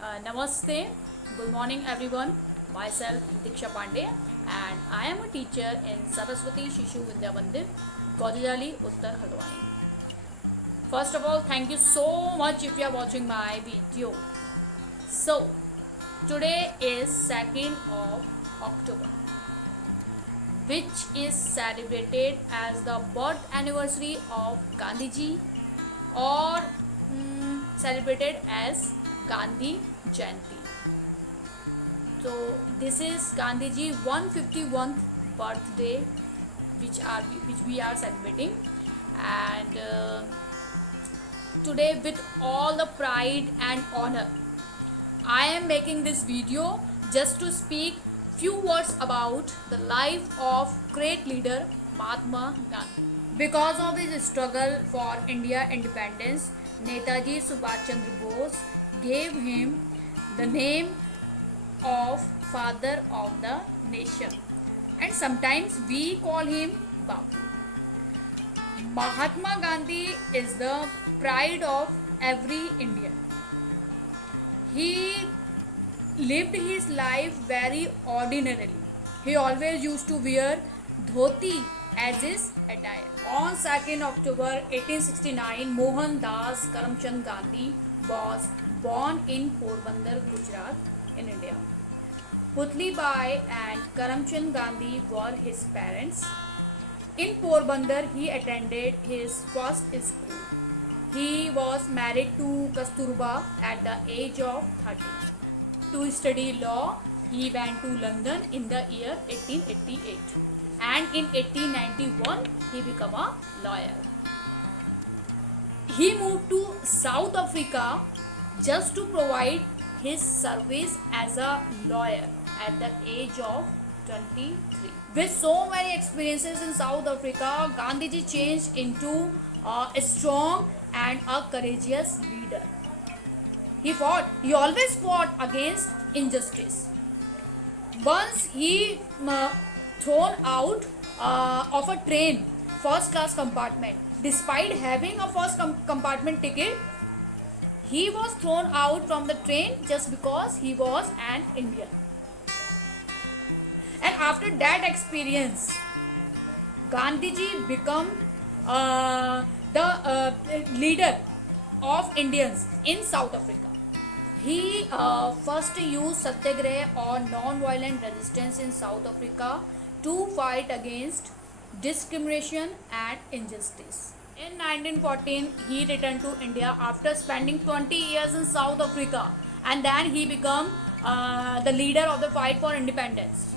Namaste, good morning everyone. Myself Diksha Pandey and I am a teacher in Saraswati Shishu Vidya Mandir, Godijali, Uttar Haldwani. First of all, thank you so much if you are watching my video. So, today is 2nd of October, which is celebrated as the birth anniversary of Gandhiji or celebrated as Gandhi Jayanti. So this is Gandhiji 151th birthday, which we are celebrating, and today with all the pride and honor, I am making this video just to speak few words about the life of great leader Mahatma Gandhi. Because of his struggle for India independence, Netaji Subhash Chandra Bose gave him the name of father of the nation, and sometimes we call him Bapu. Mahatma Gandhi is the pride of every Indian. He lived his life very ordinarily. He always used to wear dhoti as his attire. On 2nd October 1869, Mohandas Karamchand Gandhi was born in Porbandar, Gujarat, in India. Putli Bai and Karamchand Gandhi were his parents. In Porbandar, he attended his first school. He was married to Kasturba at the age of 13. To study law, he went to London in the year 1888, and in 1891 he became a lawyer. He moved to South Africa just to provide his service as a lawyer at the age of 23. With so many experiences in South Africa, Gandhiji changed into a strong and a courageous leader. He always fought against injustice. Once he thrown out of a train first class compartment. Despite having a first compartment ticket, he was thrown out from the train just because he was an Indian. And after that experience, Gandhiji became the leader of Indians in South Africa. He first used satyagraha or non-violent resistance in South Africa to fight against discrimination and injustice. In 1914, he returned to India after spending 20 years in South Africa, and then he became the leader of the fight for independence.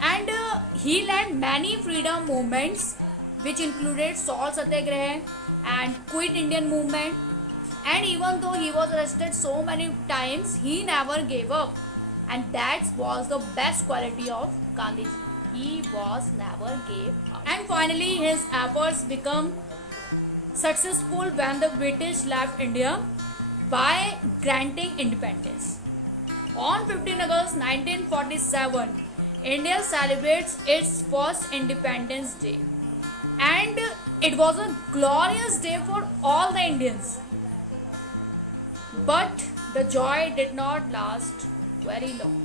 And he led many freedom movements, which included Salt Satyagraha and Quit Indian movement. And even though he was arrested so many times, he never gave up. And that was the best quality of Gandhiji. He was never gave up. And finally, his efforts became successful when the British left India by granting independence. On 15 August 1947, India celebrates its first Independence Day. And it was a glorious day for all the Indians. But the joy did not last very long.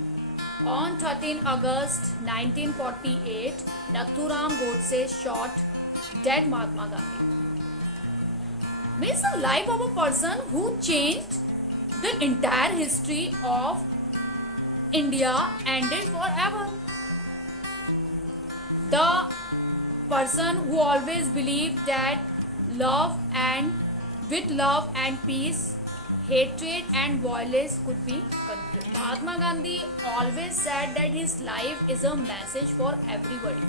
On 13 August 1948, Nathuram Godse shot dead Mahatma Gandhi. Means the life of a person who changed the entire history of India ended forever. The person who always believed that with love and peace, hatred and violence could be conquered. Mahatma Gandhi always said that his life is a message for everybody.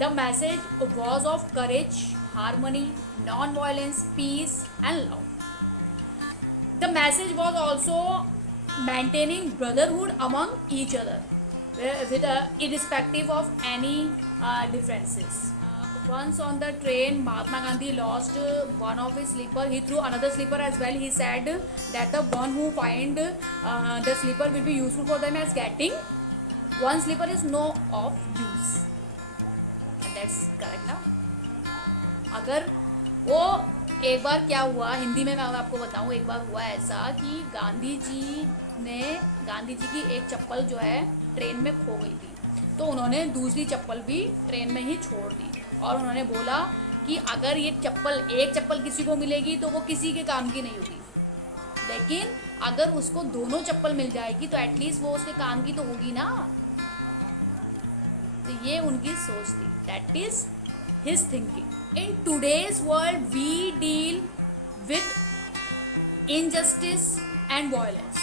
The message was of courage, harmony, non-violence, peace and love. The message was also maintaining brotherhood among each other, irrespective of any differences. Once on the train, Mahatma Gandhi lost one of his slipper. He threw another slipper as well. He said that the one who find the slipper will be useful for them as getting one slipper is no of use. And that's correct now. अगर वो एक बार क्या हुआ, हिंदी में मैं आपको बताऊं, एक बार हुआ ऐसा कि गांधी जी की एक चप्पल जो है ट्रेन में खो गई थी, तो उन्होंने दूसरी चप्पल भी ट्रेन में ही छोड़ दी और उन्होंने बोला कि अगर ये एक चप्पल किसी को मिलेगी तो वो किसी के काम की नहीं होगी, लेकिन अगर उसको दोनों चप्पल मिल जाएगी तो एटलीस्ट वो उसके काम की तो होगी ना। तो ये उनकी सोच थी, that is his thinking. In today's world we deal with injustice and violence.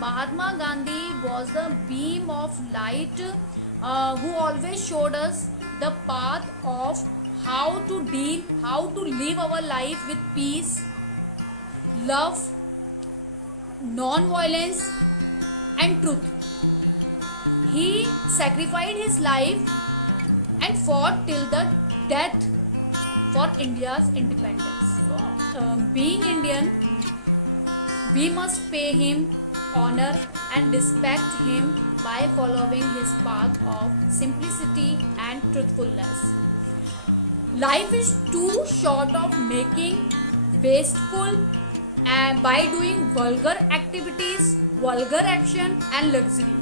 Mahatma Gandhi was the beam of light who always showed us the path of how to live our life with peace, love, non-violence, and truth. He sacrificed his life and fought till the death for India's independence. Being Indian, we must pay him honor and respect him by following his path of simplicity and truthfulness. Life is too short of making wasteful and by doing vulgar activities, vulgar action and luxury.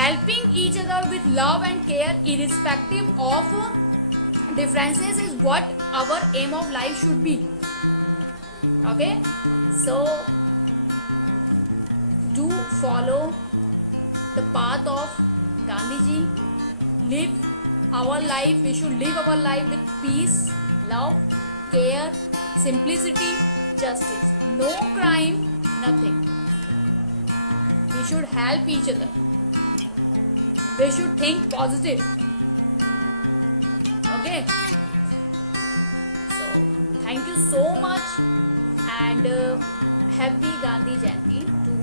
Helping each other with love and care irrespective of differences is what our aim of life should be. Okay, so do follow the path of Gandhiji. Live our life. We should live our life with peace, love, care, simplicity, justice. No crime, nothing. We should help each other. We should think positive. Okay. So thank you so much and happy Gandhi Jayanti to